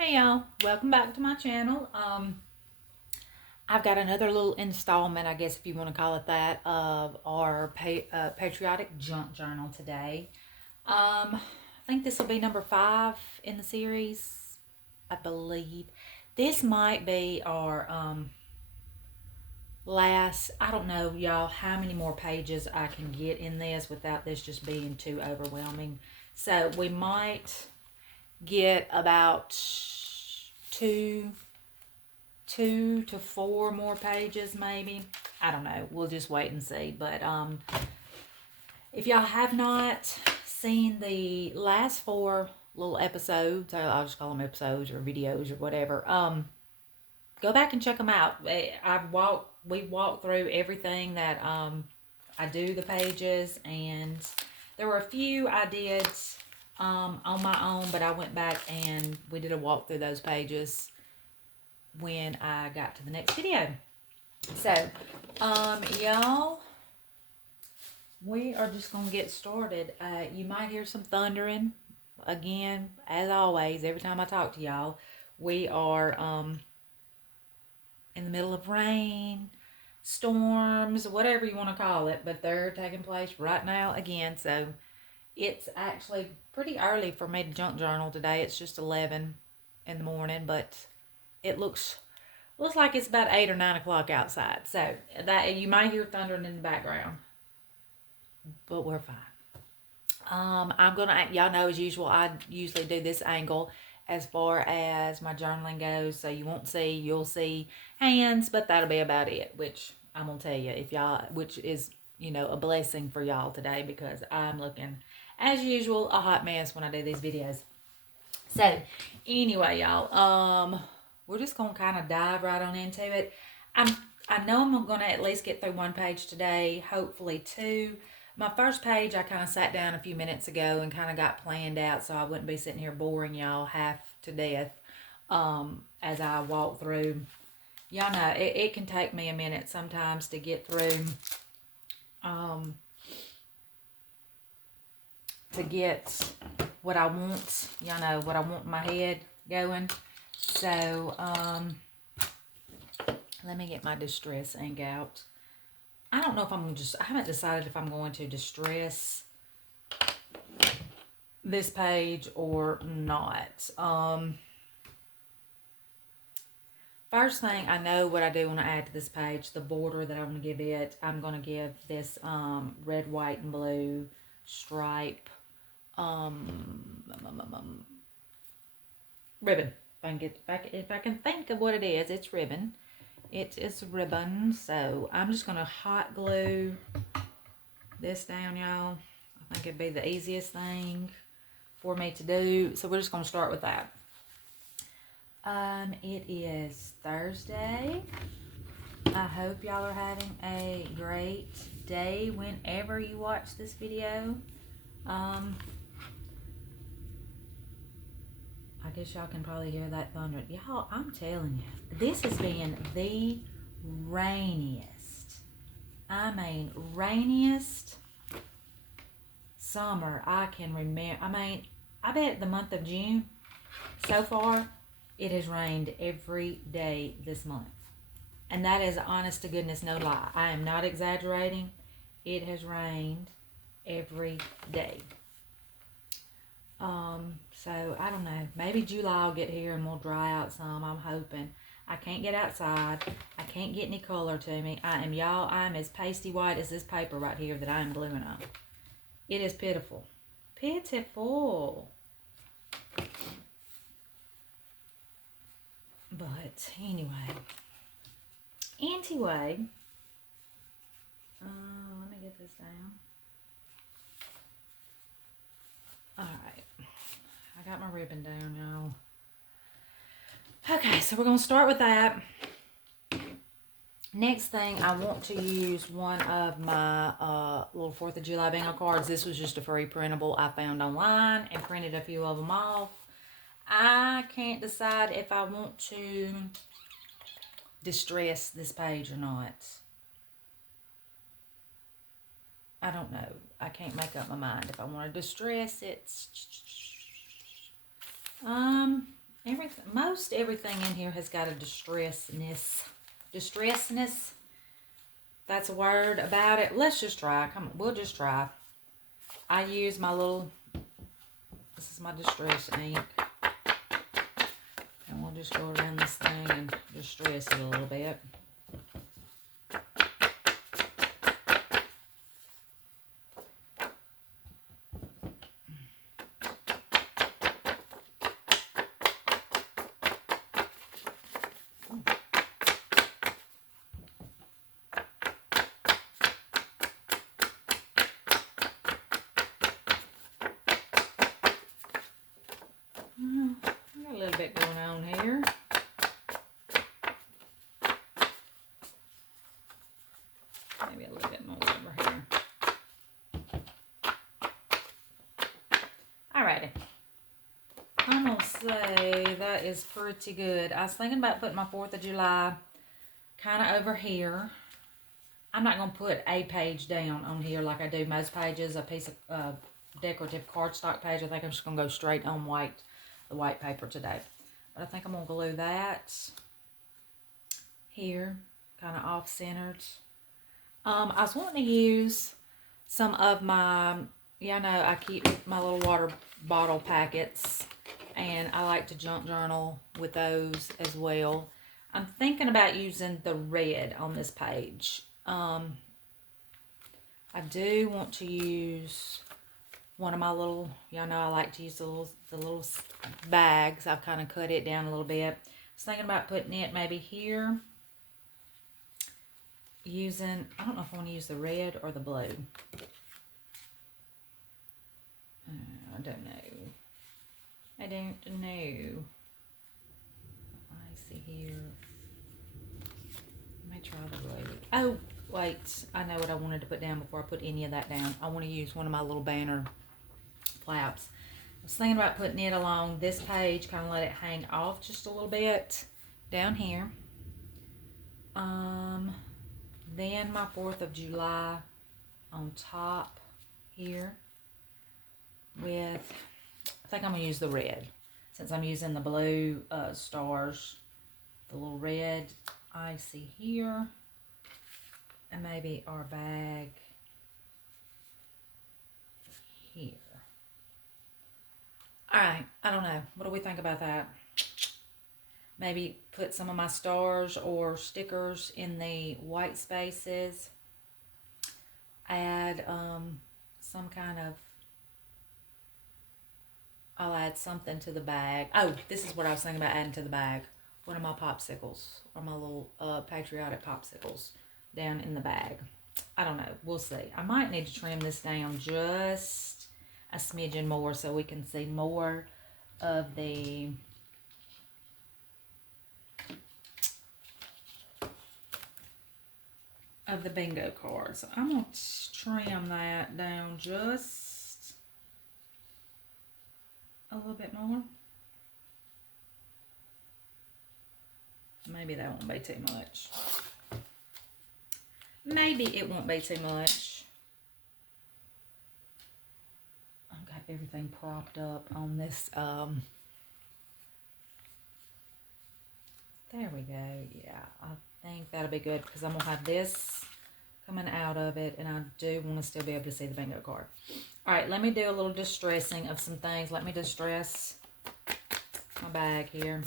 Hey y'all, welcome back to my channel. I've got another little installment, I guess if you want to call it that, of our Patriotic Junk Journal today. I think this will be number 5 in the series, I believe. This might be our last, I don't know, y'all, how many more pages I can get in this without this just being too overwhelming. So we might get about two to four more pages maybe. I don't know, we'll just wait and see. But if y'all have not seen the last 4 little episodes, I'll just call them episodes or videos or whatever, go back and check them out. We walked through everything that I do the pages, and there were a few I did on my own, but I went back and we did a walk through those pages when I got to the next video. So, y'all, we are just going to get started. You might hear some thundering. Again, as always, every time I talk to y'all, we are in the middle of rain, storms, whatever you want to call it, but they're taking place right now again. So, it's actually pretty early for me to junk journal today. It's just 11 in the morning, but it looks like it's about 8 or 9 o'clock outside. So that you might hear thundering in the background, but we're fine. I'm gonna, y'all know as usual, I usually do this angle as far as my journaling goes, so you'll see hands, but that'll be about it, which I'm gonna tell you, if y'all, which is, a blessing for y'all today, because I'm looking, as usual, a hot mess when I do these videos. So anyway, y'all, we're just gonna kind of dive right on into it. I know I'm gonna at least get through 1 page today, hopefully 2. My first page, I kind of sat down a few minutes ago and kind of got planned out so I wouldn't be sitting here boring y'all half to death as I walk through. Y'all know it can take me a minute sometimes to get through, to get what I want, y'all know, what I want in my head going. So, let me get my distress ink out. I don't know if I haven't decided if I'm going to distress this page or not. First thing, I know what I do want to add to this page, the border that I want to give it. I'm going to give this red, white, and blue stripe ribbon. If I can think of what it is, it's ribbon. It is ribbon. So I'm just gonna hot glue this down, y'all. I think it'd be the easiest thing for me to do. So we're just gonna start with that. It is Thursday. I hope y'all are having a great day whenever you watch this video. I guess y'all can probably hear that thunder. Y'all, I'm telling you, this has been the rainiest, I mean, rainiest summer I can remember. I mean, I bet the month of June, so far, it has rained every day this month. And that is honest to goodness, no lie. I am not exaggerating. It has rained every day. So I don't know. Maybe July will get here and we'll dry out some. I'm hoping. I can't get outside. I can't get any color to me. I am as pasty white as this paper right here that I am gluing on. It is pitiful. Pitiful. But anyway. Let me get this down. Alright. I got my ribbon down now. Okay, so we're going to start with that. Next thing, I want to use one of my little 4th of July bingo cards. This was just a free printable I found online and printed a few of them off. I can't decide if I want to distress this page or not. I don't know. I can't make up my mind if I want to distress it. Most everything in here has got a distressedness. Distressedness. That's a word about it. Let's just try. Come on, we'll just try. I use my little, this is my distress ink. And we'll just go around this thing and distress it a little bit. Got a little bit going on here. Maybe a little bit more over here. Alrighty. I'm going to say that is pretty good. I was thinking about putting my 4th of July kind of over here. I'm not going to put a page down on here like I do most pages, a piece of decorative cardstock page. I think I'm just going to go straight on the white paper today. But I think I'm going to glue that here, kind of off-centered. I was wanting to use some of my, yeah, I know I keep my little water bottle packets, and I like to junk journal with those as well. I'm thinking about using the red on this page. I do want to use one of my little, y'all know I like to use the little bags. I've kind of cut it down a little bit. I was thinking about putting it maybe here. Using, I don't know if I want to use the red or the blue. I don't know. I don't know. I see here. Let me try the blue. Oh, wait. I know what I wanted to put down before I put any of that down. I want to use one of my little banner flaps. I was thinking about putting it along this page, kind of let it hang off just a little bit down here. Then my 4th of July on top here with, I think I'm going to use the red. Since I'm using the blue stars, the little red I see here. And maybe our bag here. Alright, I don't know. What do we think about that? Maybe put some of my stars or stickers in the white spaces. Add some kind of, I'll add something to the bag. Oh, this is what I was thinking about adding to the bag. One of my popsicles, or my little Patriotic popsicles down in the bag. I don't know. We'll see. I might need to trim this down just a smidgen more so we can see more of the bingo cards. I'm going to trim that down just a little bit more. Maybe that won't be too much. Maybe it won't be too much. I've got everything propped up on this. There we go. Yeah, I think that'll be good because I'm going to have this coming out of it, and I do want to still be able to see the bingo card. All right, let me do a little distressing of some things. Let me distress my bag here.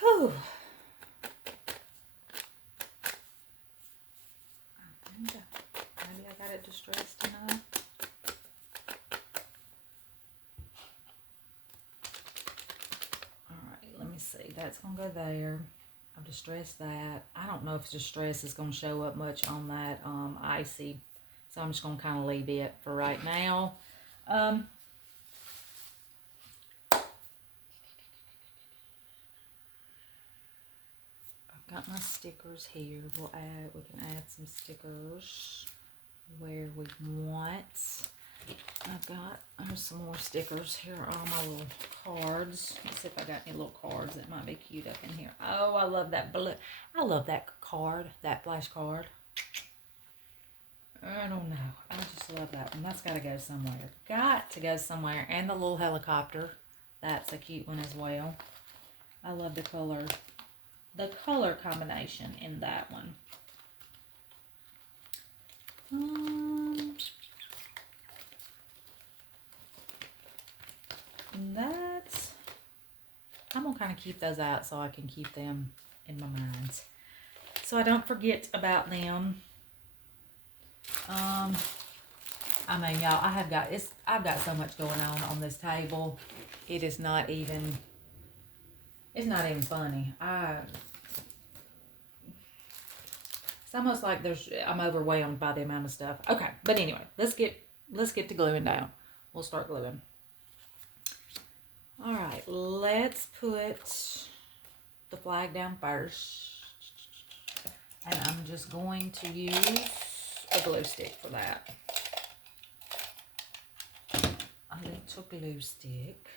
Whew. Maybe I got it distressed enough. Alright, let me see. That's going to go there. I've distressed that. I don't know if distress is going to show up much on that icy. So I'm just going to kind of leave it for right now. Got my stickers here. We can add some stickers. where we want. There's some more stickers. Here are all my little cards. Let's see if I got any little cards that might be cute up in here. Oh, I love that blue. I love that card, that flash card. I don't know. I just love that one. That's got to go somewhere. Got to go somewhere. And the little helicopter. That's a cute one as well. I love the color combination in that one. I'm going to kind of keep those out so I can keep them in my mind, so I don't forget about them. I mean, y'all, I've got so much going on this table. It is not even, it's not even funny. It's almost like I'm overwhelmed by the amount of stuff. Okay, but anyway, let's get to gluing down. We'll start gluing. All right, let's put the flag down first. And I'm just going to use a glue stick for that. A little glue stick.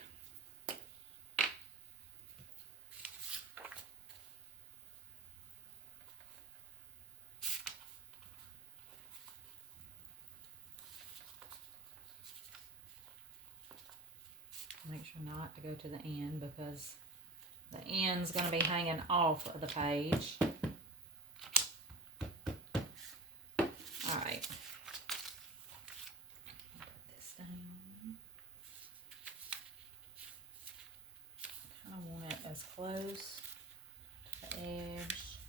Make sure not to go to the end because the end's going to be hanging off of the page. All right. Put this down. I want it as close to the edge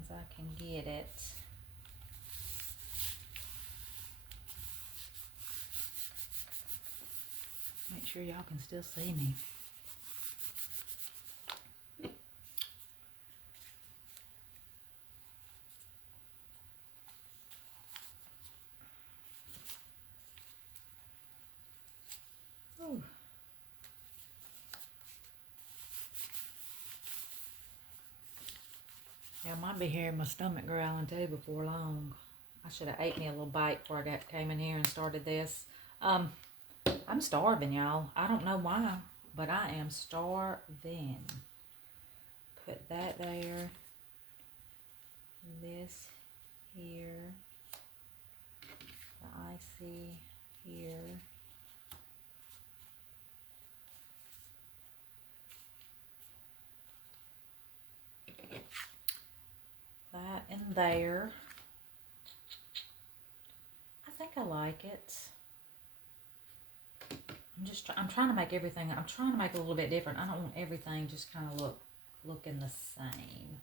as I can get it. Make sure y'all can still see me. Ooh. Yeah, I might be hearing my stomach growling too before long. I should have ate me a little bite before I came in here and started this. I'm starving, y'all. I don't know why, but I am starving. Put that there. This here. The icy here. That in there. I think I like it. I'm trying to make everything, I'm trying to make it a little bit different. I don't want everything just kind of looking the same.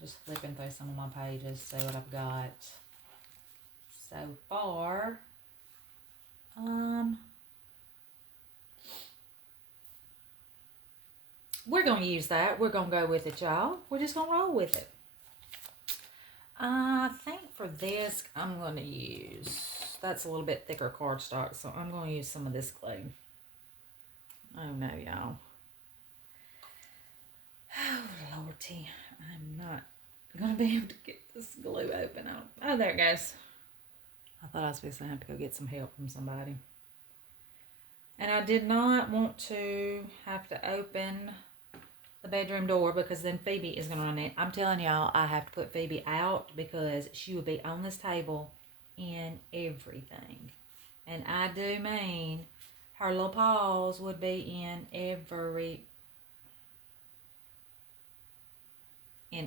Just flipping through some of my pages, see what I've got so far. We're going to use that. We're going to go with it, y'all. We're just going to roll with it. I think for this, I'm going to use, that's a little bit thicker cardstock, so I'm going to use some of this glue. Oh no, y'all. Oh, Lordy. I'm not going to be able to get this glue open. Oh, there it goes. I thought I was supposed to have to go get some help from somebody. And I did not want to have to open the bedroom door because then Phoebe is going to run in. I'm telling y'all, I have to put Phoebe out because she will be on this table in everything. And I do mean her little paws would be in everything. I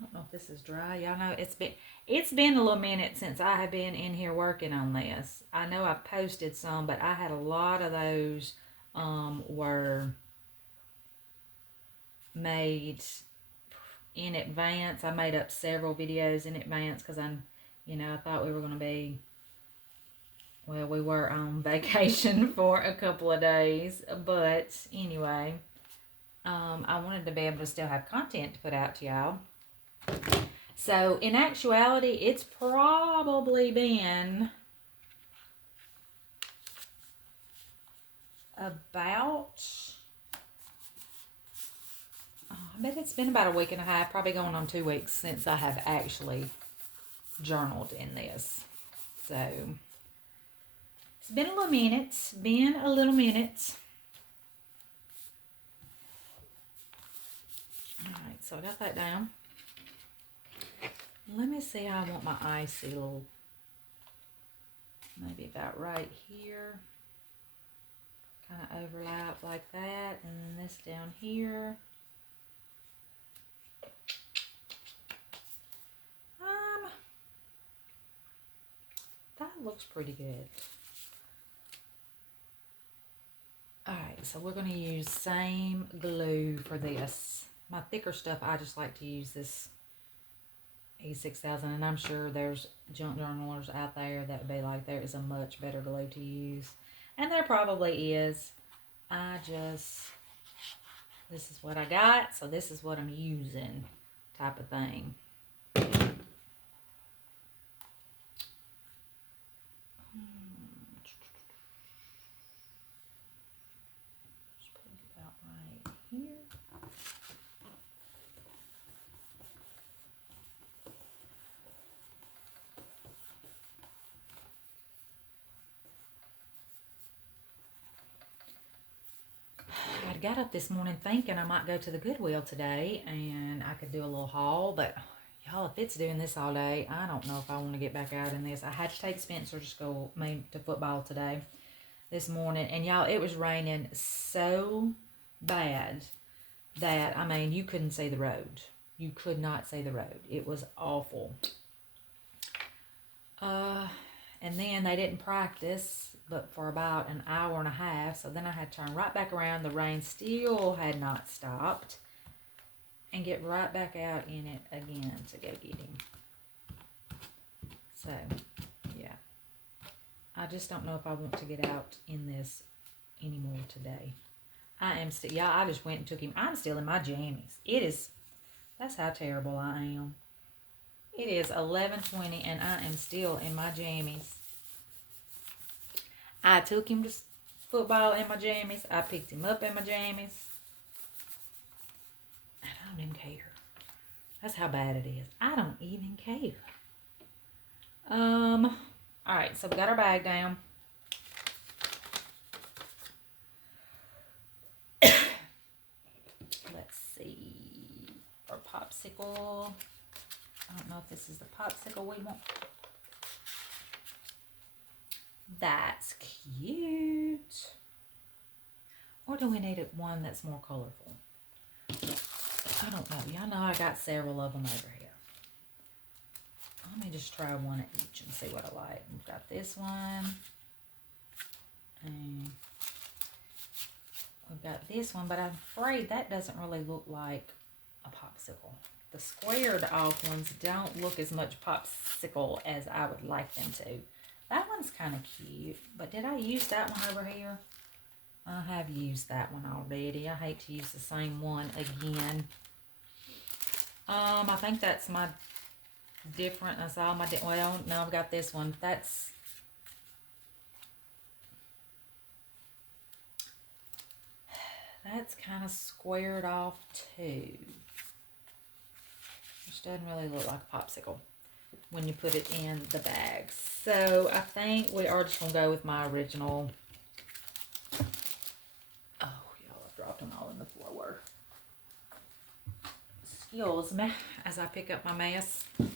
don't know if this is dry. Y'all know it's been a little minute since I have been in here working on this. I know I've posted some, but I had a lot of those were made in advance. I made up several videos in advance because I thought we were going to be, well, we were on vacation for a couple of days, but anyway, I wanted to be able to still have content to put out to y'all. So in actuality, it's probably been about, I bet it's been about a week and a half, probably going on 2 weeks since I have actually journaled in this. So it's been a little minute. Been a little minute. Alright, so I got that down. Let me see how I want my eye seal. Maybe about right here. Kind of overlap like that. And then this down here. That looks pretty good. Alright, so we're going to use same glue for this. My thicker stuff, I just like to use this E6000, and I'm sure there's junk journalers out there that would be like, there is a much better glue to use. And there probably is. This is what I got, so this is what I'm using, type of thing. Just put it about right here. I got up this morning thinking I might go to the Goodwill today and I could do a little haul, but y'all, if it's doing this all day, I don't know if I want to get back out in this. I had to take Spencer to school, to football today, this morning, and y'all, it was raining so bad that, I mean, you couldn't see the road. You could not see the road. It was awful. And then they didn't practice but for about an hour and a half, so then I had to turn right back around. The rain still had not stopped, and get right back out in it again to go get him. So, yeah. I just don't know if I want to get out in this anymore today. I am still, yeah, I just went and took him. I'm still in my jammies. That's how terrible I am. It is 11:20 and I am still in my jammies. I took him to football in my jammies. I picked him up in my jammies. And I don't even care. That's how bad it is. I don't even care. Alright, so we got our bag down. Let's see. For Popsicle. I don't know if this is the Popsicle we want. That's cute. Or do we need one that's more colorful? I don't know. Y'all know I got several of them over here. Let me just try one of each and see what I like. We've got this one. And we've got this one, but I'm afraid that doesn't really look like a Popsicle. The squared off ones don't look as much Popsicle as I would like them to. That one's kind of cute, but did I use that one over here? I have used that one already. I hate to use the same one again. I think that's my different. That's all my, well, no, I've got this one. That's kind of squared off too. Which doesn't really look like a Popsicle when you put it in the bag. So I think we are just going to go with my original. Oh, y'all, I've dropped them all in the floor. Excuse me as I pick up my mess. Alright,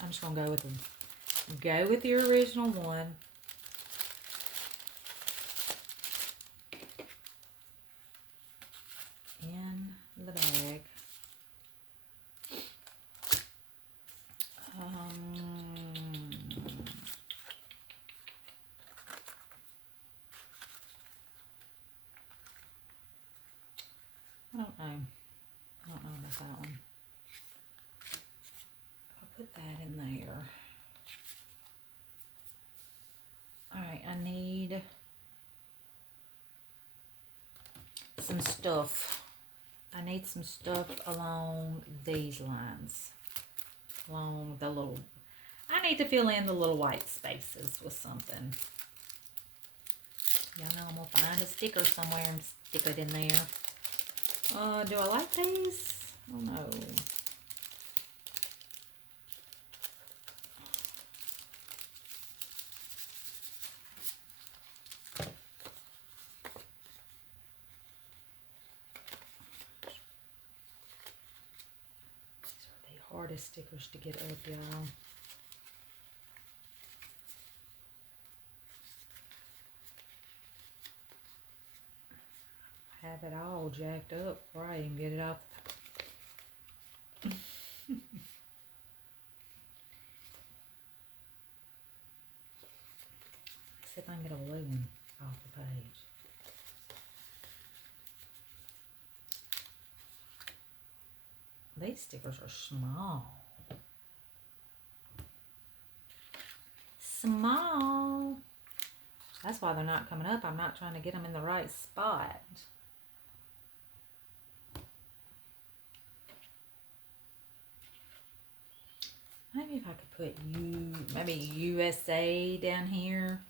I'm just going to go with your original one. In the bag. I don't know about that one. I'll put that in there. Alright, I need some stuff. I need some stuff along these lines. Along the little, I need to fill in the little white spaces with something. Y'all know I'm going to find a sticker somewhere and stick it in there. Do I like these? Oh no. hardest stickers to get up, y'all. Have it all jacked up before I even get it off. See if I can get a blue one off the page. These stickers are small. Small. That's why they're not coming up. I'm not trying to get them in the right spot. Maybe if I could put maybe USA down here.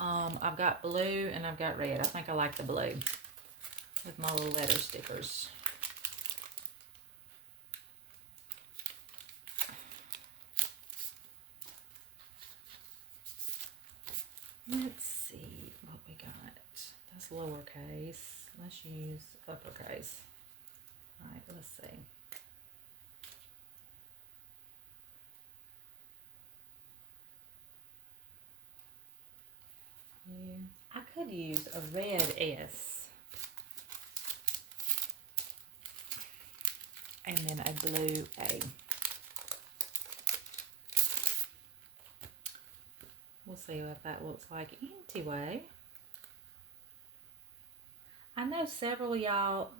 I've got blue and I've got red. I think I like the blue with my little letter stickers. Let's see what we got. That's lowercase. Let's use uppercase. All right, let's see. Yeah, I could use a red S and then a blue A. We'll see what that looks like anyway. I know several of y'all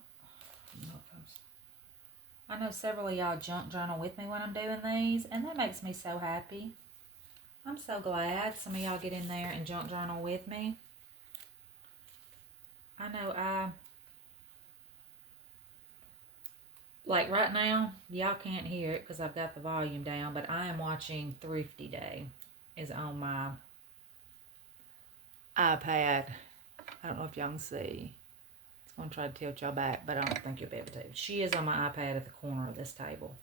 junk journal with me when I'm doing these, and that makes me so happy. I'm so glad some of y'all get in there and junk journal with me. I know like right now, y'all can't hear it because I've got the volume down, but I am watching Thrifty Day. Is on my iPad. I don't know if y'all can see. It's going to try to tilt y'all back, but I don't think you'll be able to. She is on my iPad at the corner of this table.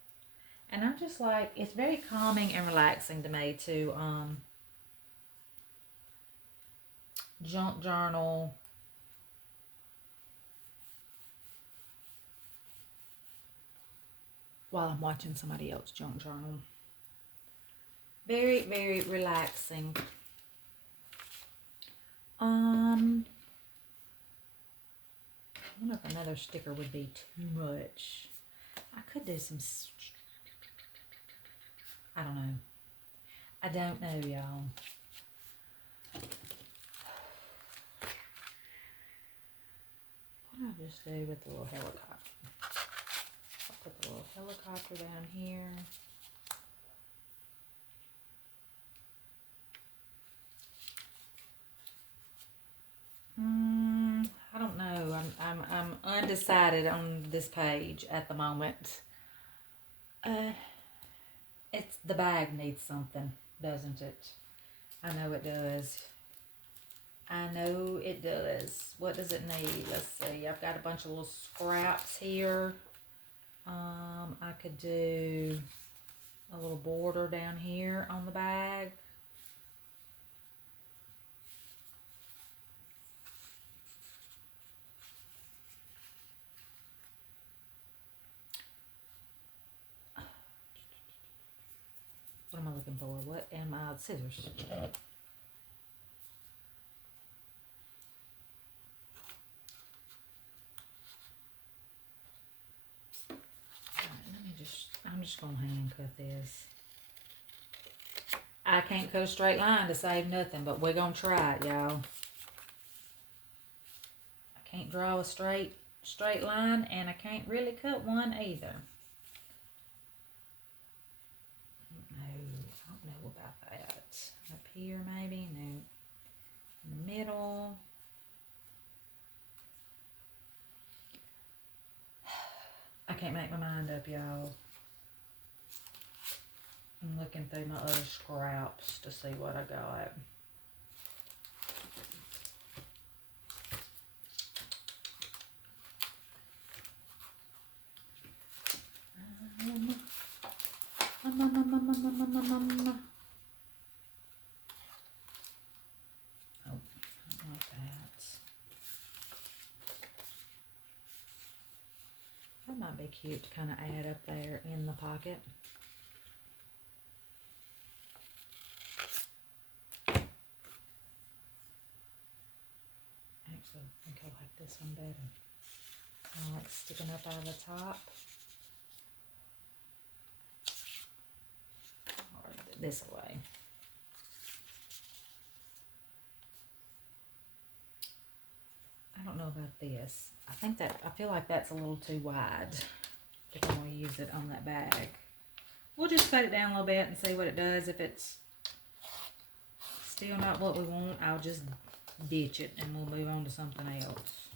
And I'm just like, it's very calming and relaxing to me to junk journal while I'm watching somebody else junk journal. Very, very relaxing. I wonder if another sticker would be too much. I could do some... I don't know. I don't know, y'all. What do I just do with the little helicopter? I'll put the little helicopter down here. I don't know. I'm undecided on this page at the moment. It's the bag needs something, doesn't it? I know it does. I know it does. What does it need? Let's see. I've got a bunch of little scraps here. I could do a little border down here on the bag. What am I looking for? What am I? Scissors. Alright, I'm just gonna hand cut this. I can't cut a straight line to save nothing, but we're gonna try it, y'all. I can't draw a straight line, and I can't really cut one either. I don't know about that. Up here, maybe? No. In the middle. I can't make my mind up, y'all. I'm looking through my other scraps to see what I got. Oh, I don't like that. That might might be cute to kind of add up there in the pocket. Actually, I think I like this one better. I like sticking up out of the top. Or this way. I don't know about this. I feel like that's a little too wide if I'm going to use it on that bag. We'll just cut it down a little bit and see what it does. If it's still not what we want, I'll just ditch it and we'll move on to something else.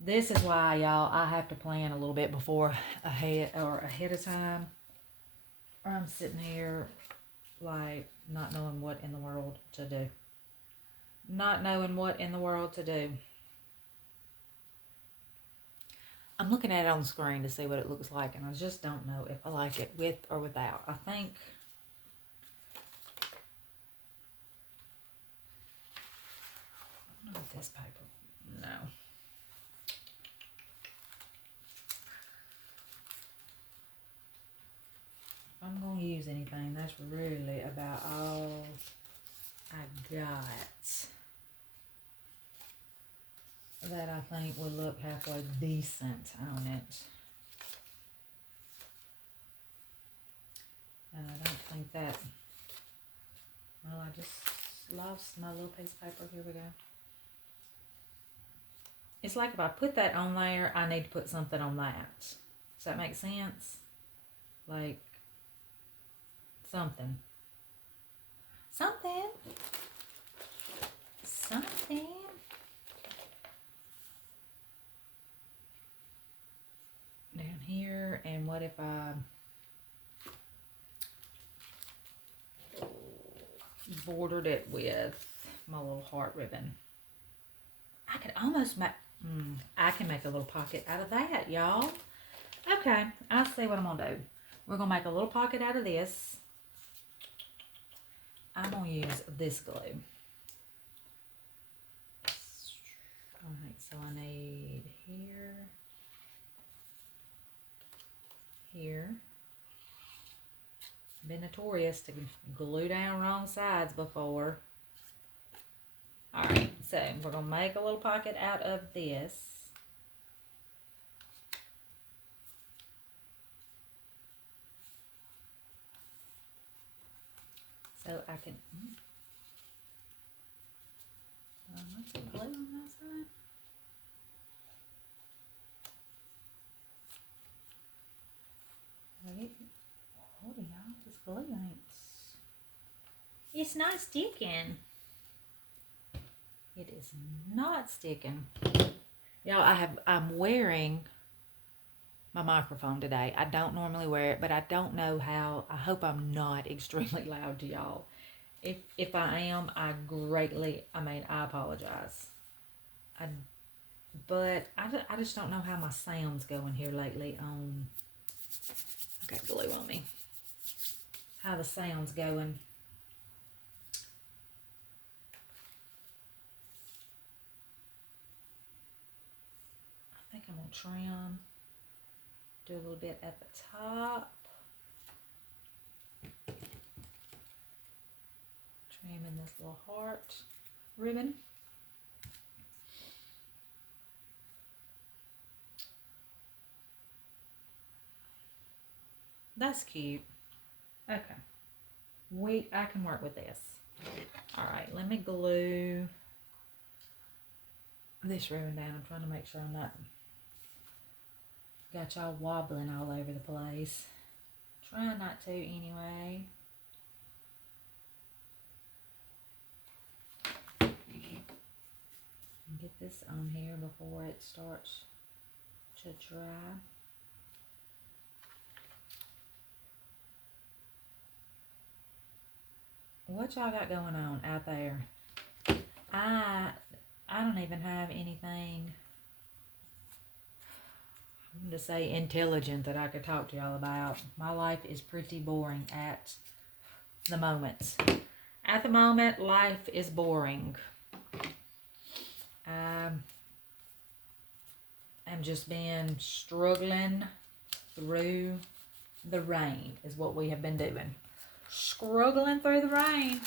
This is why, y'all, I have to plan a little bit ahead of time. Or I'm sitting here like not knowing what in the world to do. Not knowing what in the world to do. I'm looking at it on the screen to see what it looks like, and I just don't know if I like it with or without. I think I don't know if this paper. No. If I'm going to use anything, that's really about all I got that I think would look halfway decent on it. And I don't think that, well, I just lost my little piece of paper. Here we go. It's like if I put that on there, I need to put something on that. Does that make sense? Like something. Something. Something. Down here, and what if I bordered it with my little heart ribbon? I could almost make, I can make a little pocket out of that, y'all. Okay, I'll see what I'm gonna do. We're gonna make a little pocket out of this. I'm gonna use this glue. Alright, so I need here. Here. Been notorious to glue down wrong sides before. Alright, so we're going to make a little pocket out of this. So I can, what's the glue on that side? Wait. Hold it, y'all. This glue ain't. It's not sticking. It is not sticking. Y'all, I'm wearing my microphone today. I don't normally wear it, but I don't know how. I hope I'm not extremely loud to y'all. If I am, I apologize. But I just don't know how my sound's going here lately on. I got glue on me. How the sound's going. I think I'm going to trim. Do a little bit at the top. Trimming this little heart ribbon. That's cute. Okay. I can work with this. All right, let me glue this ribbon down. I'm trying to make sure I'm not got y'all wobbling all over the place. Trying not to anyway. Get this on here before it starts to dry. What y'all got going on out there? I don't even have anything to say intelligent that I could talk to y'all about. My life is pretty boring at the moment. At the moment, life is boring. am just been struggling through the rain is what we have been doing. Struggling through the rain.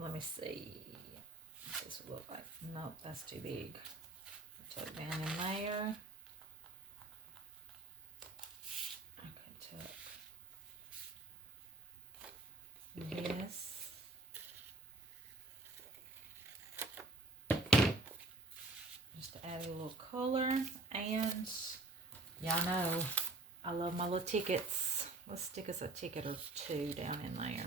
Let me see what this will look like. Nope, that's too big. Tuck down in there. I could tuck this. Just to add a little color. And y'all know I love my little tickets. Let's stick us a ticket or two down in there.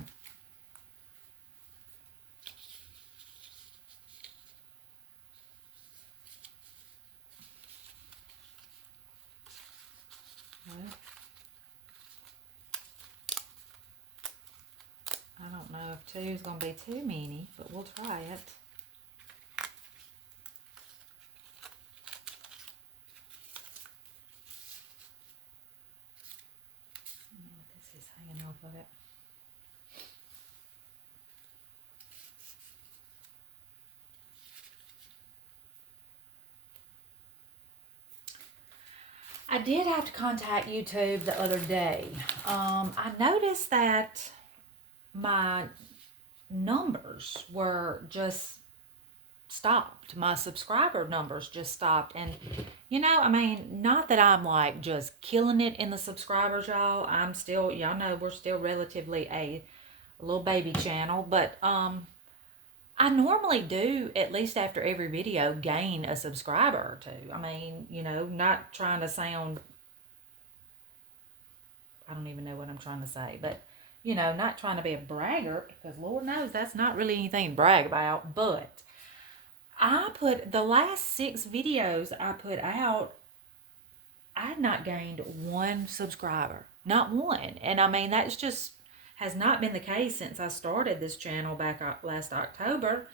I don't know if 2 is going to be too many, but we'll try it. This is hanging off of it. I did have to contact YouTube the other day. I noticed that my numbers were just stopped. My subscriber numbers just stopped. And, you know, I mean, not that I'm like just killing it in the subscribers, y'all. I'm still, y'all know we're still relatively a little baby channel. But I normally do, at least after every video, gain a subscriber or two. I mean, you know, not trying to sound, I don't even know what I'm trying to say, but, you know, not trying to be a braggart, because Lord knows that's not really anything to brag about, but I put, the last 6 videos I put out, I had not gained 1 subscriber. Not one. And I mean, that's just has not been the case since I started this channel back last October.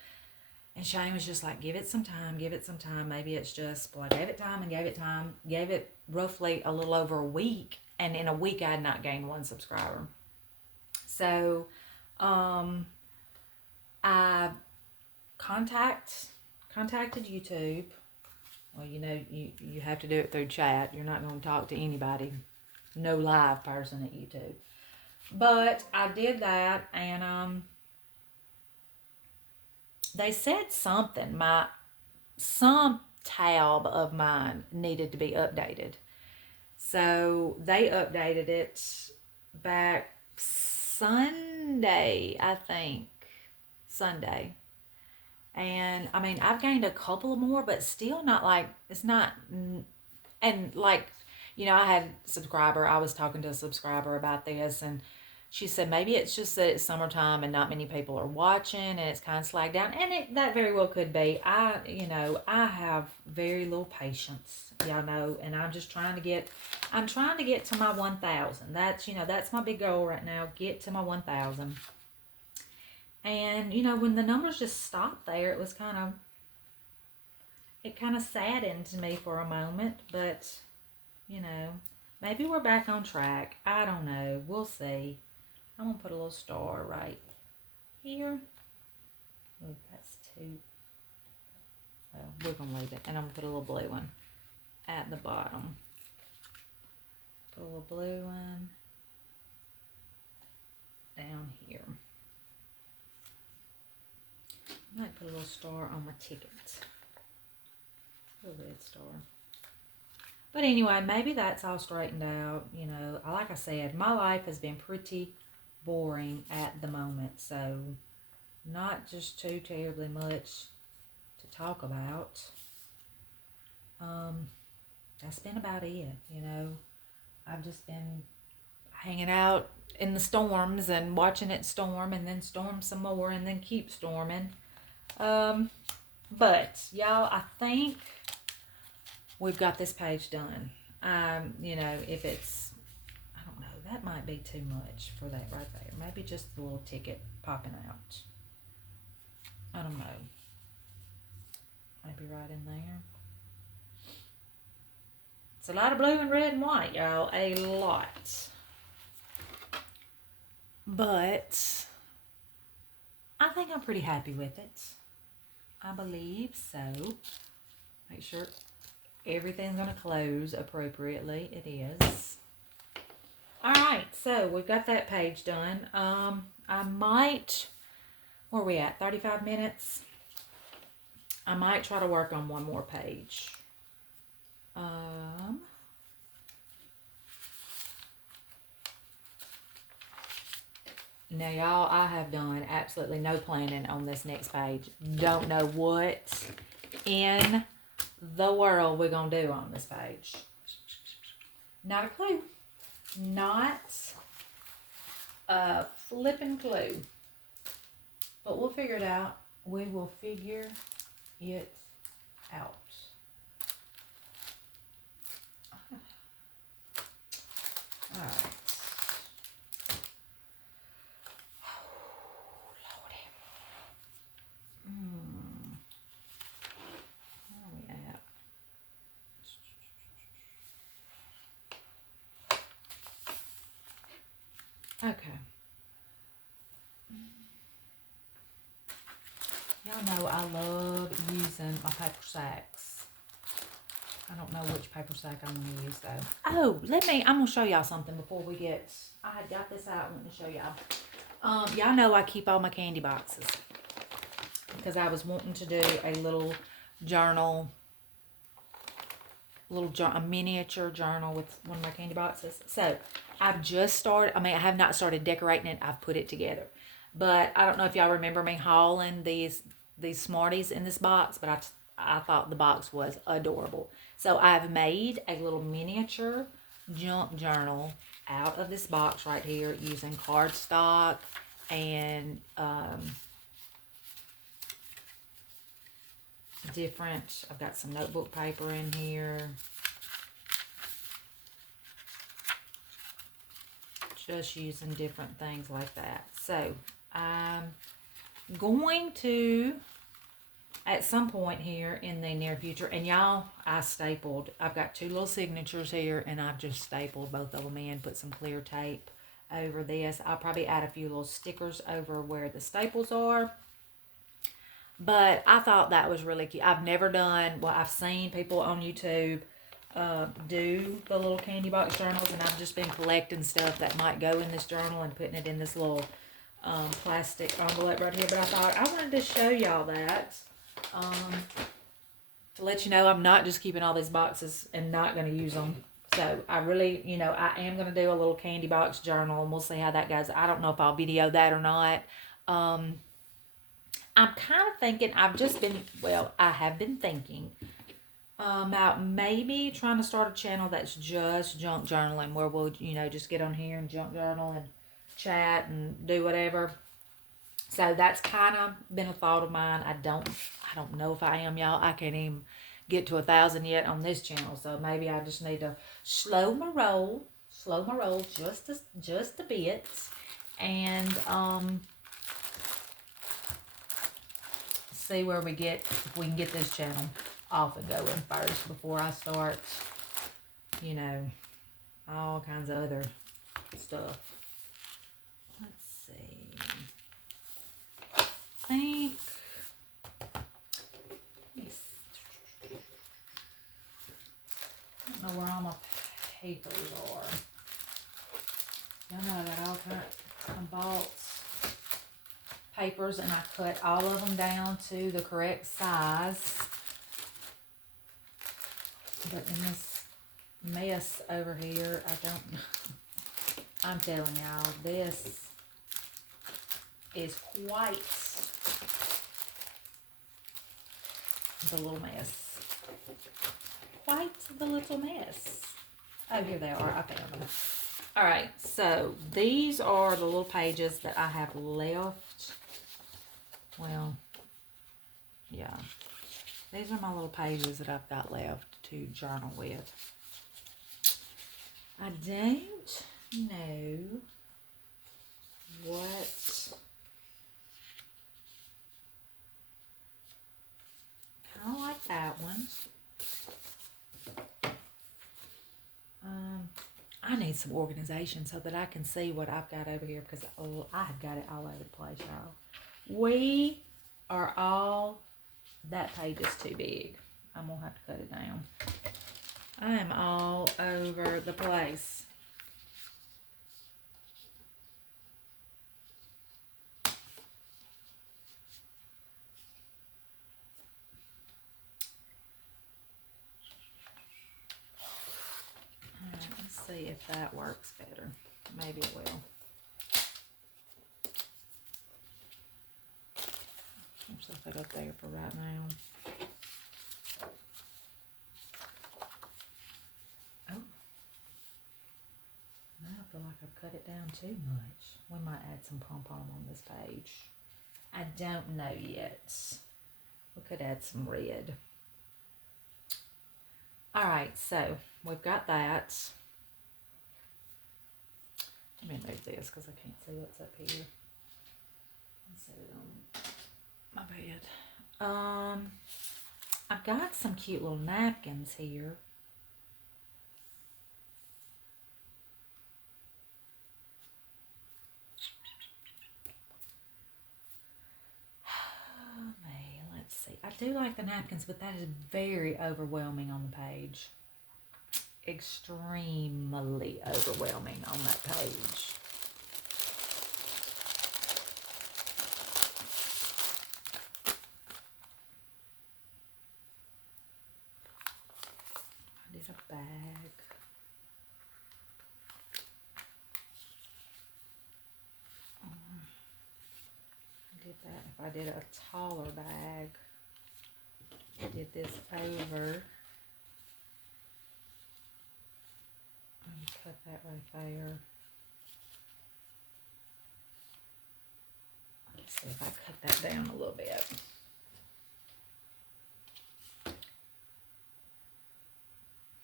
And Shane was just like, give it some time, give it some time. Maybe it's just, well, I gave it time and gave it time. Gave it roughly a little over a week. And in a week, I had not gained 1 subscriber. So, I contacted YouTube. Well, you know, you have to do it through chat. You're not going to talk to anybody. No live person at YouTube. But I did that, and they said something. Some tab of mine needed to be updated. So they updated it back Sunday, I think. Sunday. And I mean, I've gained a couple more, but still not like, it's not, and like, you know, I had a subscriber, I was talking to a subscriber about this, and she said maybe it's just that it's summertime and not many people are watching and it's kind of slacked down. And that very well could be. You know, I have very little patience, y'all know, and I'm trying to get to my 1,000. That's, you know, that's my big goal right now, get to my 1,000. And, you know, when the numbers just stopped there, it kind of saddened me for a moment, but, you know, maybe we're back on track. I don't know. We'll see. I'm going to put a little star right here. Oh, that's too... Well, we're going to leave it. And I'm going to put a little blue one at the bottom. Put a little blue one down here. I might put a little star on my ticket. A red star. But anyway, maybe that's all straightened out. You know, like I said, my life has been pretty boring at the moment, so not just too terribly much to talk about. That's been about it, you know. I've just been hanging out in the storms and watching it storm and then storm some more and then keep storming. But y'all, I think we've got this page done. You know, if it's, I don't know, that might be too much for that right there. Maybe just the little ticket popping out. I don't know. Maybe right in there. It's a lot of blue and red and white, y'all. A lot. But I think I'm pretty happy with it. I believe so. Make sure everything's going to close appropriately. It is. Alright, so we've got that page done. I might, where are we at, 35 minutes? I might try to work on one more page. Now, y'all, I have done absolutely no planning on this next page. Don't know what in the world we're going to do on this page. Not a clue. Not a flipping clue. But we'll figure it out. We will figure it out. All right. Okay. Y'all know I love using my paper sacks. I don't know which paper sack I'm going to use though. Oh, I'm going to show y'all something before we get, I had got this out. I want to show y'all. Y'all know I keep all my candy boxes because I was wanting to do a little journal, a miniature journal with one of my candy boxes. So I've just started, I have not started decorating it. I've put it together. But I don't know if y'all remember me hauling these Smarties in this box, but I thought the box was adorable. So I've made a little miniature junk journal out of this box right here using cardstock and I've got some notebook paper in here. Just using different things like that. So I'm going to, at some point here in the near future, and y'all, I've got 2 little signatures here, and I've just stapled both of them in, put some clear tape over this. I'll probably add a few little stickers over where the staples are. But I thought that was really cute. I've never done, well, I've seen people on YouTube do the little candy box journals, and I've just been collecting stuff that might go in this journal and putting it in this little plastic envelope right here. But I thought I wanted to show y'all that to let you know I'm not just keeping all these boxes and not going to use them. So I really, I am going to do a little candy box journal, and we'll see how that goes. I don't know if I'll video that or not. I'm kind of thinking, I have been thinking about maybe trying to start a channel that's just junk journaling, where we'll, just get on here and junk journal and chat and do whatever. So that's kind of been a thought of mine. I don't know if I am, y'all. I can't even get to 1,000 yet on this channel. So maybe I just need to slow my roll just a bit. And see where we get, if we can get this channel off and going first before I start, all kinds of other stuff. Let's see. I think, I don't know where all my papers are. Y'all know I got all kinds of bought papers, and I cut all of them down to the correct size. But in this mess over here, I'm telling y'all, this is quite the little mess. Quite the little mess. Oh, here they are. I found them. Alright, so these are the little pages that I have left. Well, yeah. These are my little pages that I've got left to journal with. I don't know what. Kind of like that one. I need some organization so that I can see what I've got over here, because I have got it all over the place, y'all. That page is too big. I'm gonna have to cut it down. I am all over the place. All right, let's see if that works better. Maybe it will. I'll set that up there for right now. Oh, now I feel like I've cut it down too much. We might add some pom-pom on this page. I don't know yet. We could add some red. All right, so we've got that. Let me move this because I can't see what's up here. Let's set it on my bed. I've got some cute little napkins here. Let's see. I do like the napkins, but that is very overwhelming on the page. Extremely overwhelming on that page. I did a bag. I did that. If I did a taller bag, I did this over. Cut that right there. Let's see if I cut that down a little bit.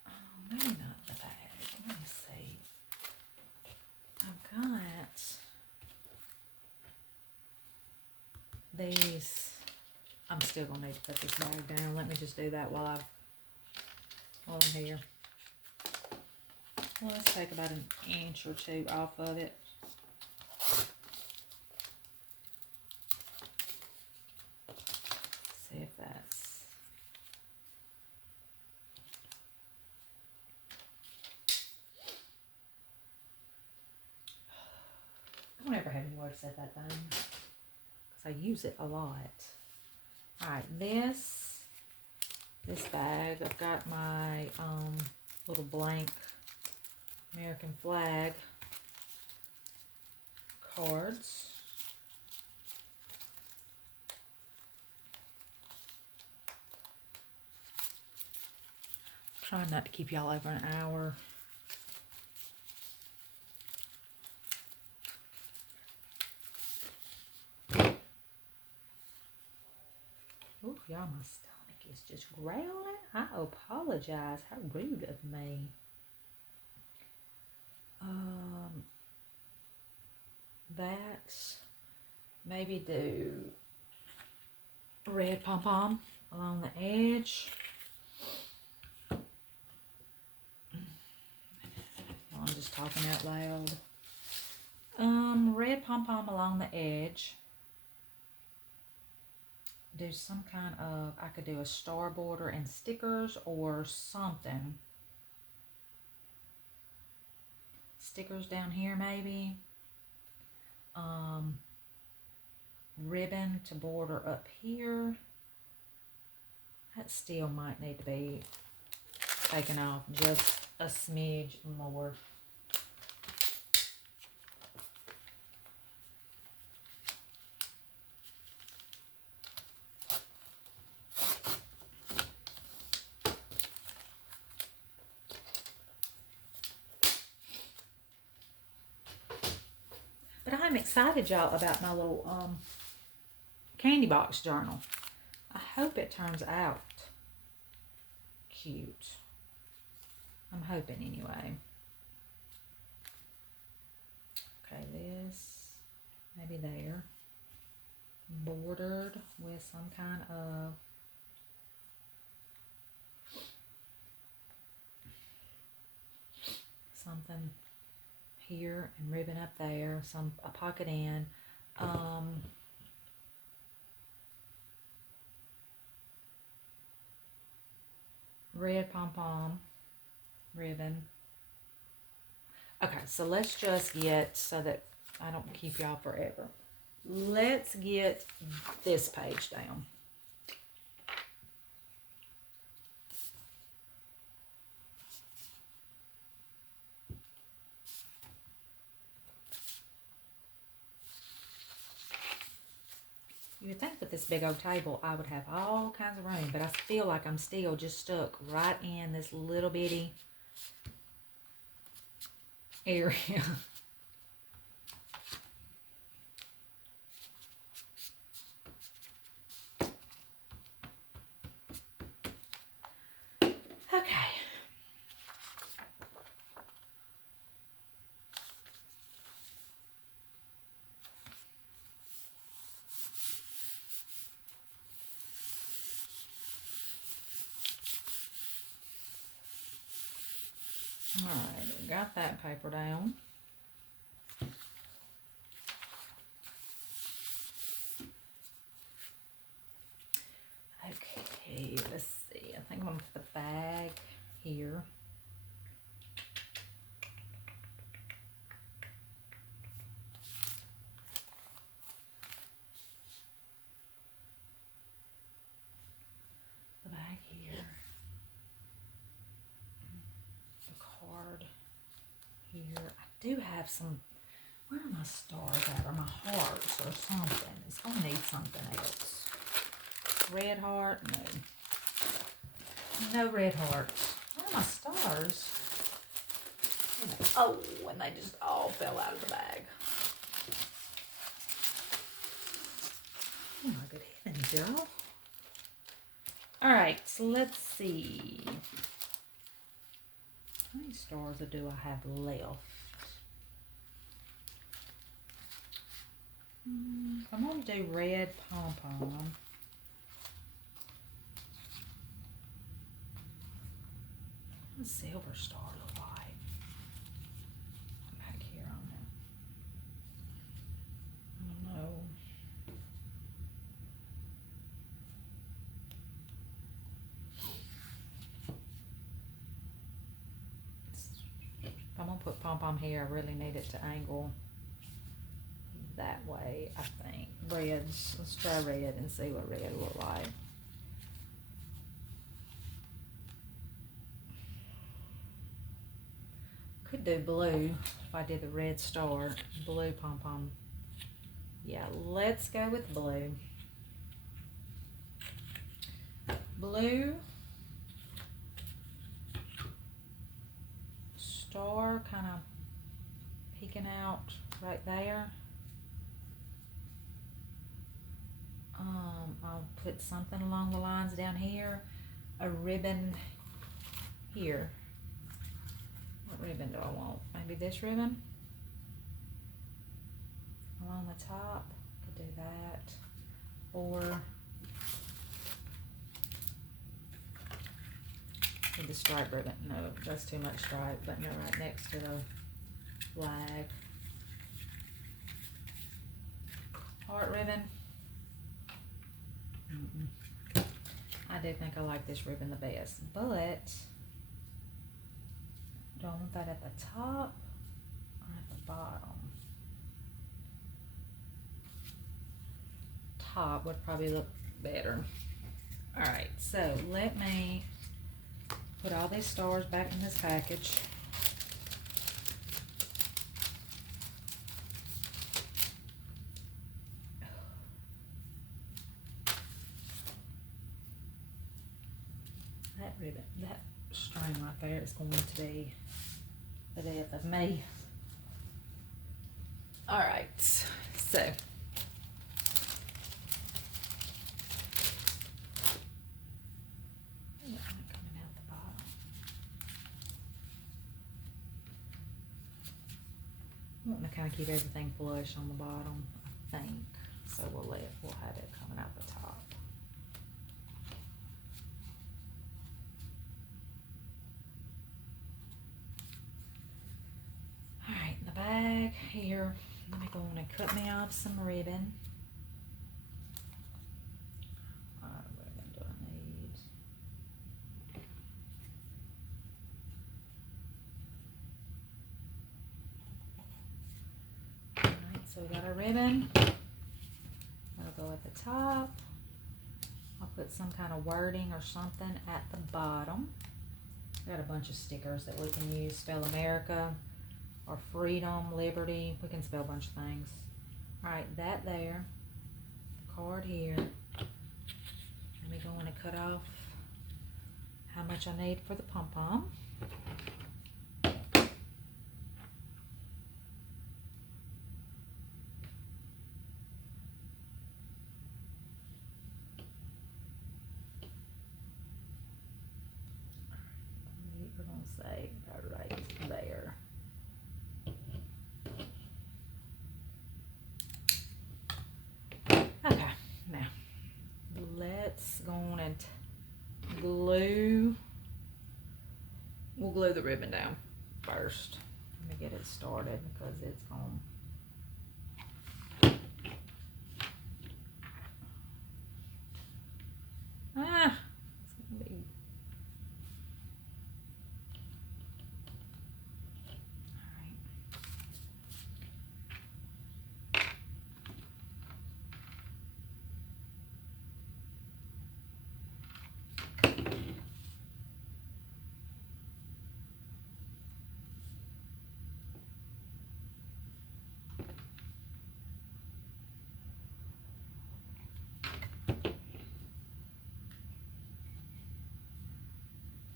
Oh, maybe not the bag. Let me see. I've got these. I'm still gonna need to put this bag down. Let me just do that while I'm here. Well, let's take about an inch or two off of it. See if that's... I don't ever have anywhere to set that thing because I use it a lot. All right, this bag, I've got my little blank American flag cards. Trying not to keep y'all over an hour. Oh, y'all, my stomach is just growling. I apologize. How rude of me. That, maybe do red pom-pom along the edge. I'm just talking out loud. Red pom-pom along the edge. Do some kind of, I could do a star border and stickers or something. Stickers down here maybe. Ribbon to border up here. That still might need to be taken off just a smidge more. But I'm excited, y'all, about my little candy box journal. I hope it turns out cute. I'm hoping anyway. Okay, this maybe there. Bordered with some kind of something here and ribbon up there, a pocket in. red pom-pom ribbon. Okay, so let's just get, so that I don't keep y'all forever, let's get this page down. You would think with this big old table I would have all kinds of room, but I feel like I'm still just stuck right in this little bitty area. Okay. All right, we got that paper down. Okay, let's see. I think I'm going to put the bag here. The bag here. The card here. I do have some, where are my stars at, or my hearts or something? It's going to need something else. Red heart? No. No red hearts. Where are my stars? Oh, and they just all fell out of the bag. Oh my good heavens, y'all. Alright, so let's see. How many stars do I have left? I'm going to do red pom-pom. What does silver star look like? Back here on it. I don't know. If I'm going to put pom-pom here, I really need it to angle that way, I think. Reds. Let's try red and see what red will look like. Could do blue if I did the red star. Blue pom-pom. Yeah, let's go with blue. Blue. Star kind of peeking out right there. I'll put something along the lines down here. A ribbon here. What ribbon do I want? Maybe this ribbon? Along the top. Could do that. Or the stripe ribbon. No, that's too much stripe, but no, right next to the flag. Heart ribbon. I do think I like this ribbon the best, but do I want that at the top or at the bottom? Top would probably look better. Alright, so let me put all these stars back in this package. That ribbon, that string right there is going to be the death of me. Alright, so coming out the bottom. I want to kind of keep everything flush on the bottom, I think. So we'll have it coming out the top. Alright, the bag here. I'm going to cut me off some ribbon. What ribbon do I need? So we got our ribbon. That'll go at the top. I'll put some kind of wording or something at the bottom. We got a bunch of stickers that we can use. Spell America or freedom, liberty. We can spell a bunch of things. All right, that there. Card here. Let me go in and cut off how much I need for the pom-pom. We're going to say right there. Okay, now let's go on and glue. We'll glue the ribbon down first. Let me get it started because it's going. It's gonna be.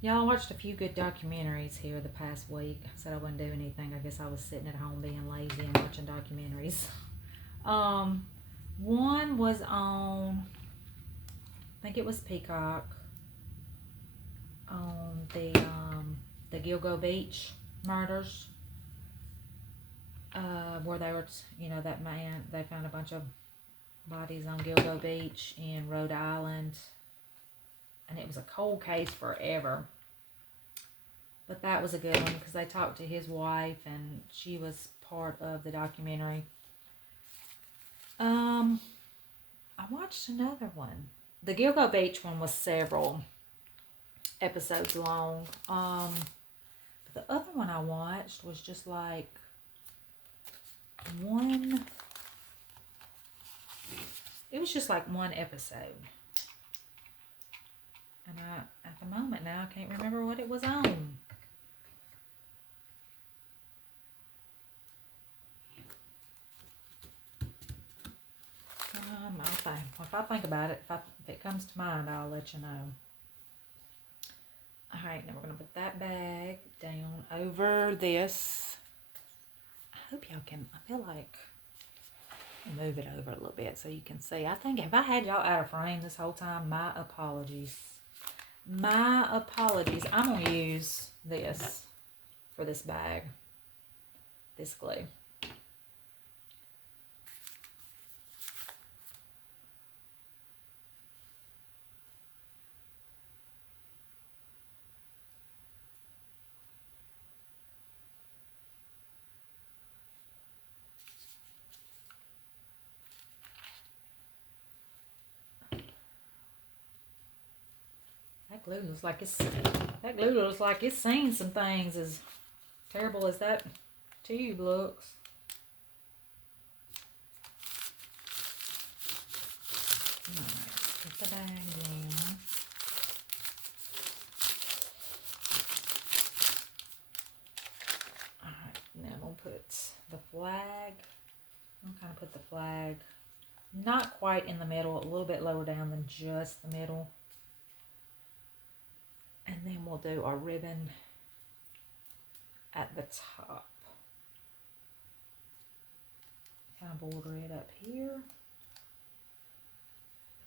Y'all watched a few good documentaries here the past week. Said I wouldn't do anything. I guess I was sitting at home being lazy and watching documentaries. One was on, I think it was Peacock, on the Gilgo Beach murders. Where they were, that man, they found a bunch of bodies on Gilgo Beach in Rhode Island. And it was a cold case forever. But that was a good one because they talked to his wife and she was part of the documentary. I watched another one. The Gilgo Beach one was several episodes long. But the other one I watched was just like one. It was just like one episode. And at the moment now, I can't remember what it was on. If I think about it, if it comes to mind, I'll let you know. All right, now we're going to put that bag down over this. I hope y'all can, I feel like, I'll move it over a little bit so you can see. I think if I had y'all out of frame this whole time, my apologies. My apologies. I'm going to use this for this bag, this glue. That glue looks like it's seen some things, as terrible as that tube looks. Alright, put the bag down. Alright, now I'm going to put the flag. I'm kind of put the flag not quite in the middle, a little bit lower down than just the middle. And then we'll do our ribbon at the top. Kind of border it up here.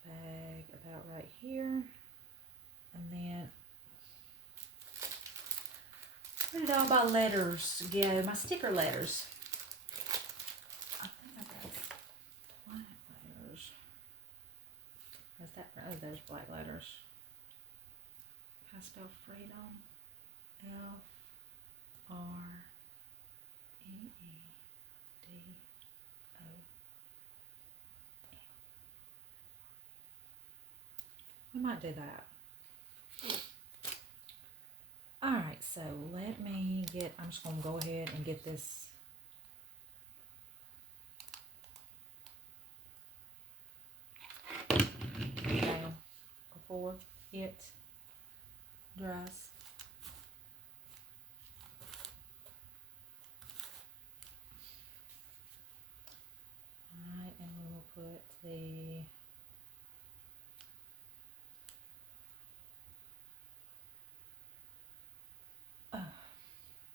Bag about right here. And then where did all my letters go? My sticker letters. I think I got black letters. Is that, oh, there's black letters. I spell freedom. Freedom. We might do that. Alright, so let me get, I'm just going to go ahead and get this down before it dries. Alright, and we will put the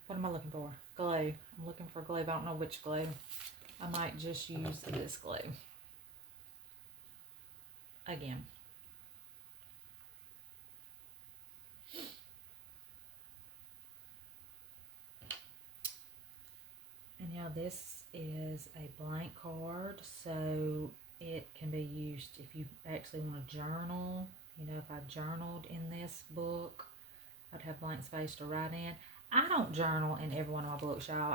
what am I looking for? Glue. I'm looking for glue, but I don't know which glue. I might just use this glue. Again. And now this is a blank card, so it can be used if you actually want to journal. You know, if I journaled in this book, I'd have blank space to write in. I don't journal in every one of my books, y'all.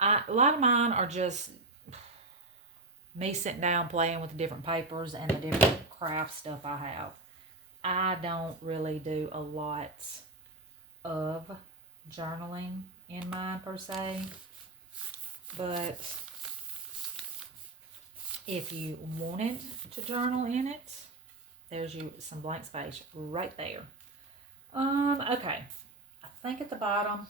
A lot of mine are just me sitting down playing with the different papers and the different craft stuff I have. I don't really do a lot of journaling in mine per se, but if you wanted to journal in it, there's some blank space right there. Okay. I think at the bottom,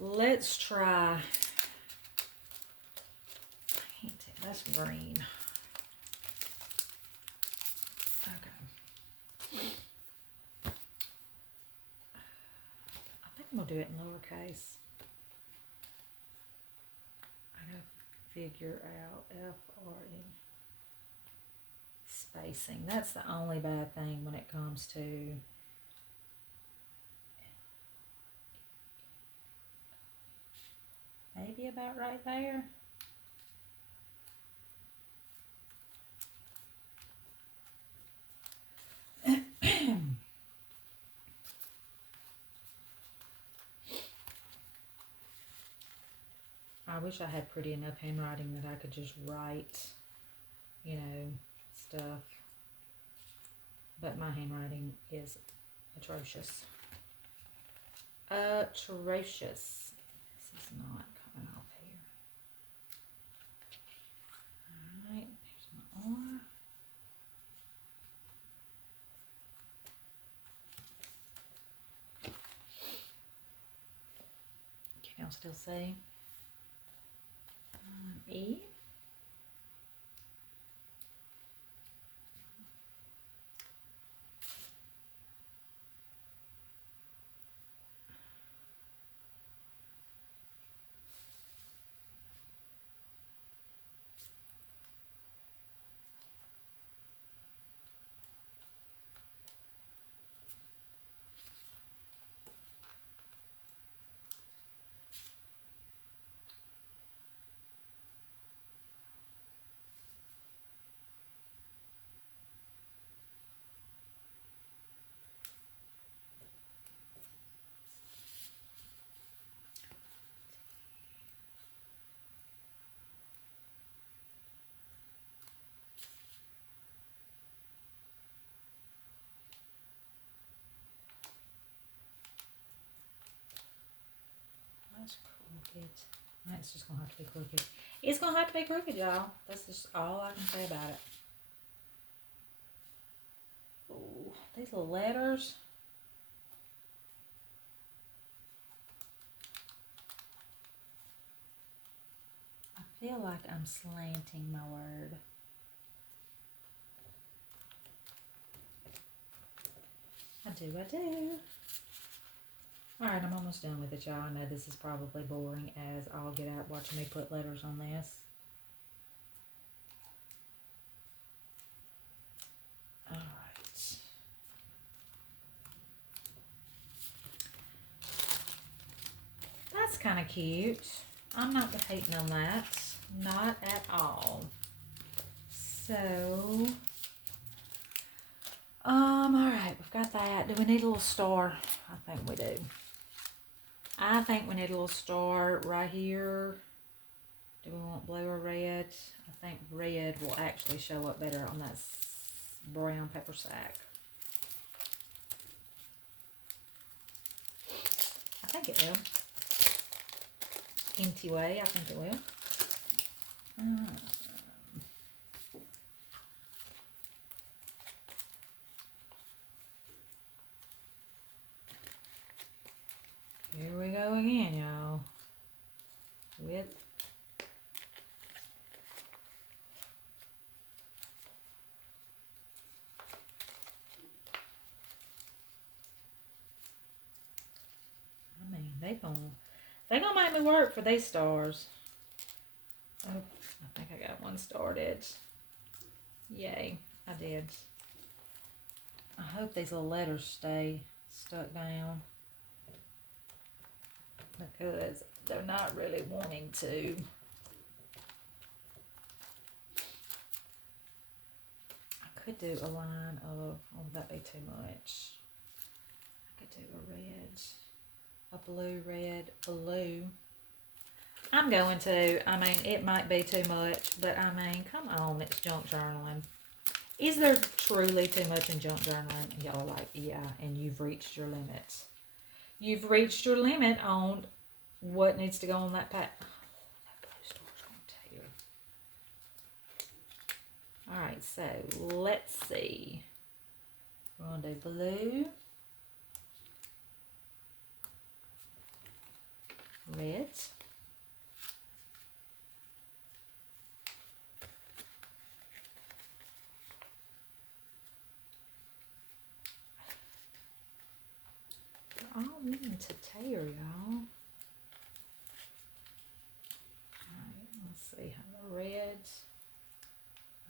let's try, that's green. Okay. I think I'm going to do it in lowercase. I gotta figure out F-R-E. Spacing. That's the only bad thing when it comes to maybe about right there. I wish I had pretty enough handwriting that I could just write, you know, stuff. But my handwriting is atrocious. Atrocious. This is not coming off here. Alright, here's my R. Can y'all still see? E. That's crooked. That's just gonna have to be crooked. It's gonna have to be crooked, y'all. That's just all I can say about it. Oh, these little letters. I feel like I'm slanting my word. I do. Alright, I'm almost done with it, y'all. I know this is probably boring as all get out watching me put letters on this. Alright. That's kind of cute. I'm not hating on that. Not at all. So, alright, we've got that. Do we need a little star? I think we do. I think we need a little star right here. Do we want blue or red? I think red will actually show up better on that brown paper sack. I think it will. Empty way, I think it will. Here we go again, y'all. With I mean, they gonna make me work for these stars. Oh, I think I got one started. Yay, I did. I hope these little letters stay stuck down because they're not really wanting to. I could do a line of, oh, that'd be too much. I could do a red, a blue, red, blue. I'm going to, I mean, it might be too much, but I mean, come on, it's junk journaling. Is there truly too much in junk journaling? And y'all are like, yeah, and you've reached your limits. You've reached your limit on what needs to go on that pack. Oh, that blue star's going to tear. All right, so let's see. We're going to do blue, red, all mean to tear, y'all. Alright, let's see how the red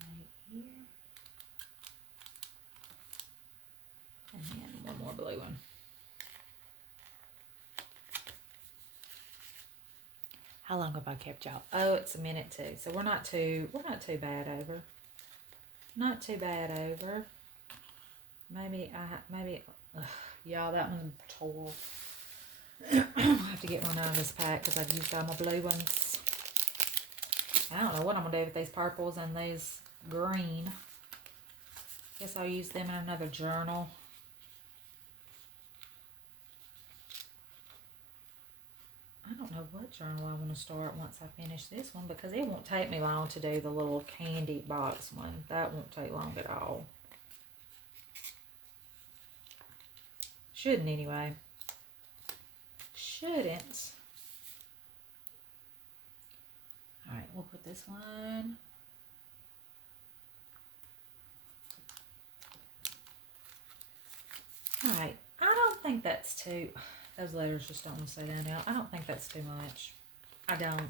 right here. And then one more blue one. How long have I kept y'all? Oh, it's a minute too. So we're not too bad over. Not too bad over. Maybe y'all, that one tore. I'll have to get one out of this pack because I've used all my blue ones. I don't know what I'm going to do with these purples and these green. Guess I'll use them in another journal. I don't know what journal I want to start once I finish this one because it won't take me long to do the little candy box one. That won't take long at all. Shouldn't anyway. Shouldn't. Alright, we'll put this one. Alright, I don't think that's too... Those letters just don't want to say that now. I don't think that's too much. I don't.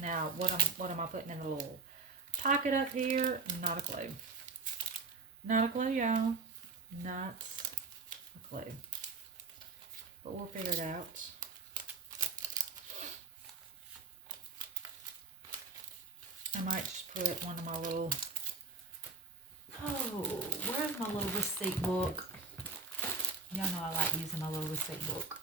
Now, what am I putting in the little pocket up here? Not a clue. Not a clue, y'all. Not a clue. But we'll figure it out. I might just put one of my little... Oh, where's my little receipt book? Y'all know I like using my little receipt book.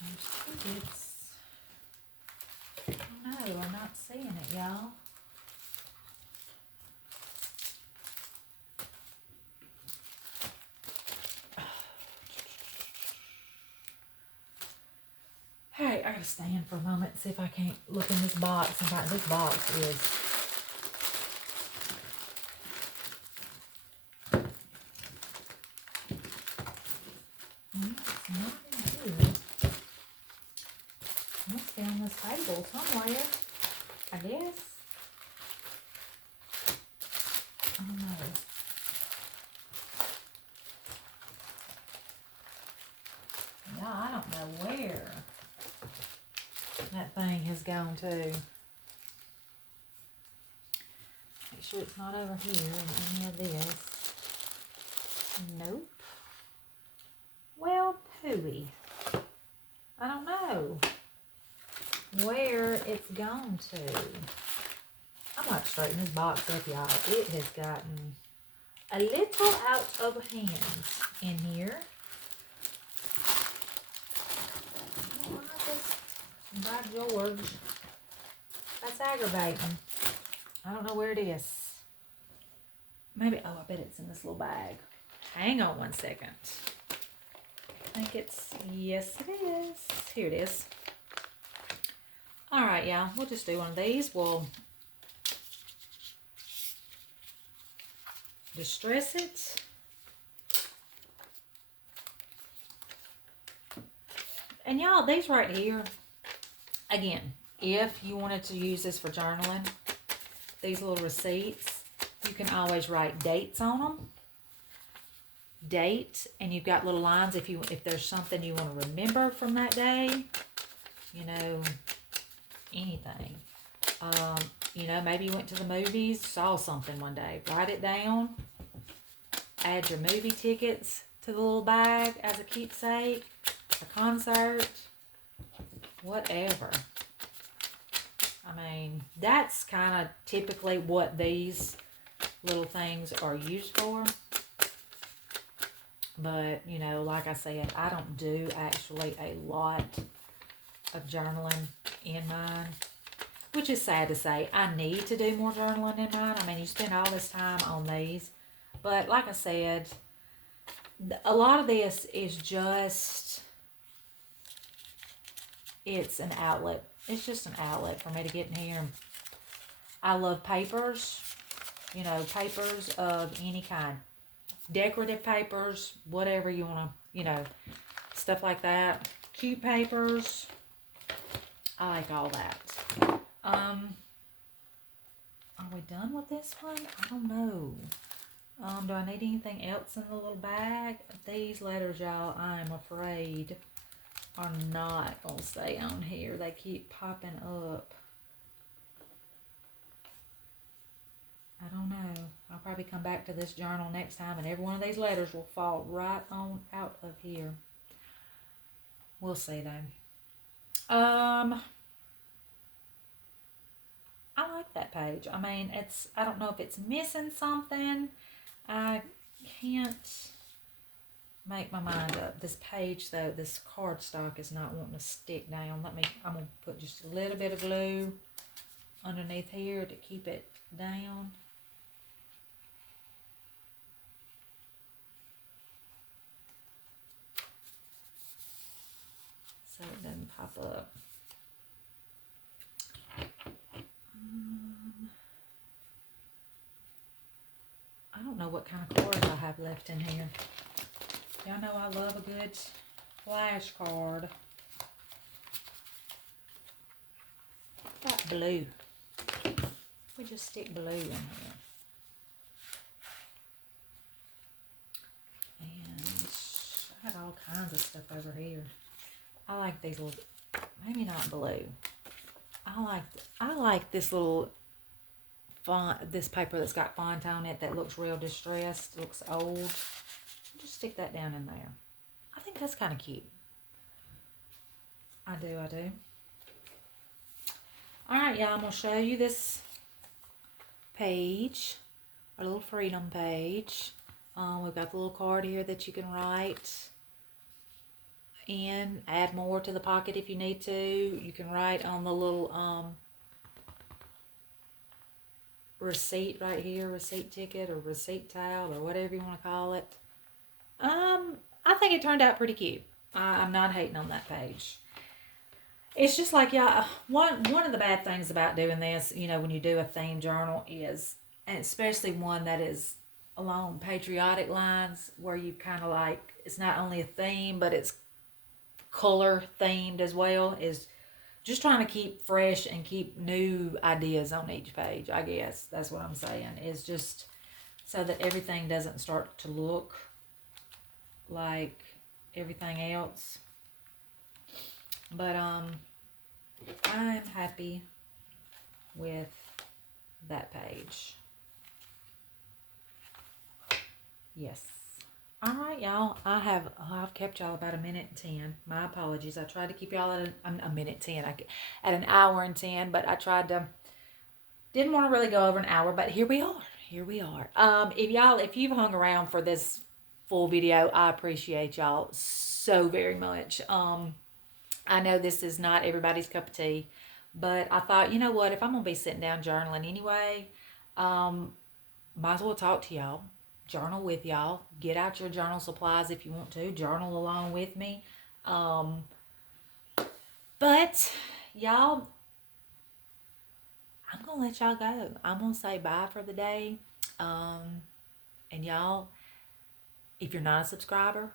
There's tickets. Oh no, I'm not seeing it, y'all. Hey, I gotta stand for a moment and see if I can't look in this box. In fact, this box is... It's not in here. It must be on this table somewhere, I guess. I don't know. Yeah, I don't know where that thing has gone to. Make sure it's not over here in any of this. Nope. Well, pooey. I don't know where it's gone to. I might straighten this box up, y'all. It has gotten a little out of hand in here. By George, that's aggravating. I don't know where it is. maybe, oh, I bet it's in this little bag. Hang on one second. I think it's, yes it is. Here it is. All right, y'all, we'll just do one of these. We'll distress it. And y'all, these right here, again, if you wanted to use this for journaling, these little receipts, you can always write dates on them. Date, and you've got little lines if there's something you want to remember from that day, you know, anything. You know, maybe you went to the movies, saw something one day, write it down, add your movie tickets to the little bag as a keepsake, a concert, whatever. I mean, that's kind of typically what these little things are used for. But, you know, like I said, I don't do actually a lot of journaling in mine, which is sad to say. I need to do more journaling in mine. I mean, you spend all this time on these. But like I said, a lot of this is just, it's an outlet. It's just an outlet for me to get in here. I love papers, you know, papers of any kind. Decorative papers, whatever you want to, you know, stuff like that. Cute papers. I like all that. Are we done with this one? I don't know. Do I need anything else in the little bag? These letters, y'all, I'm afraid are not going to stay on here. They keep popping up. I don't know. I'll probably come back to this journal next time and every one of these letters will fall right on out of here. We'll see though. I like that page. I mean, I don't know if it's missing something. I can't make my mind up. This page though, this cardstock is not wanting to stick down. I'm going to put just a little bit of glue underneath here to keep it down. So it doesn't pop up. I don't know what kind of cards I have left in here. Y'all know I love a good flashcard. Got blue. We just stick blue in here. And I got all kinds of stuff over here. I like these little, maybe not blue. I like this little font, this paper that's got font on it that looks real distressed, looks old. Just stick that down in there. I think that's kind of cute. I do. All right, y'all, I'm going to show you this page, our little freedom page. We've got the little card here that you can write in, add more to the pocket if you need to. You can write on the little receipt right here, receipt ticket or receipt tile or whatever you want to call it. I think it turned out pretty cute. I'm not hating on that page. It's just like, yeah, one of the bad things about doing this, you know, when you do a theme journal is, and especially one that is along patriotic lines where you kind of like, it's not only a theme, but it's color themed as well, is just trying to keep fresh and keep new ideas on each page. I guess that's what I'm saying, is just so that everything doesn't start to look like everything else. But I'm happy with that page. Yes. All right, y'all. I've kept y'all about 1:10. My apologies. I tried to keep y'all at a minute 10. At an hour and 10, but I tried to. Didn't want to really go over an hour, but here we are. If you've hung around for this full video, I appreciate y'all so very much. I know this is not everybody's cup of tea, but I thought, you know what, if I'm gonna be sitting down journaling anyway, might as well talk to y'all, journal with y'all, get out your journal supplies if you want to, journal along with me. But y'all, I'm gonna let y'all go. I'm gonna say bye for the day. And y'all, if you're not a subscriber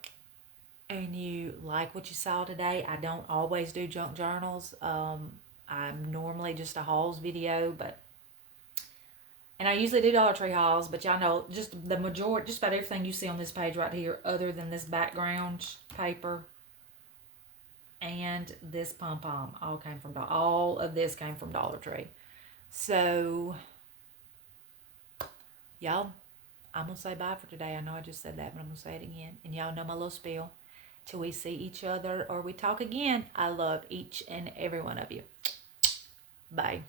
and you like what you saw today, I don't always do junk journals. I'm normally just a hauls video, and I usually do Dollar Tree hauls, but y'all know just the majority, just about everything you see on this page right here, other than this background paper and this pom-pom, all of this came from Dollar Tree. So, y'all, I'm going to say bye for today. I know I just said that, but I'm going to say it again. And y'all know my little spiel. Till we see each other or we talk again, I love each and every one of you. Bye.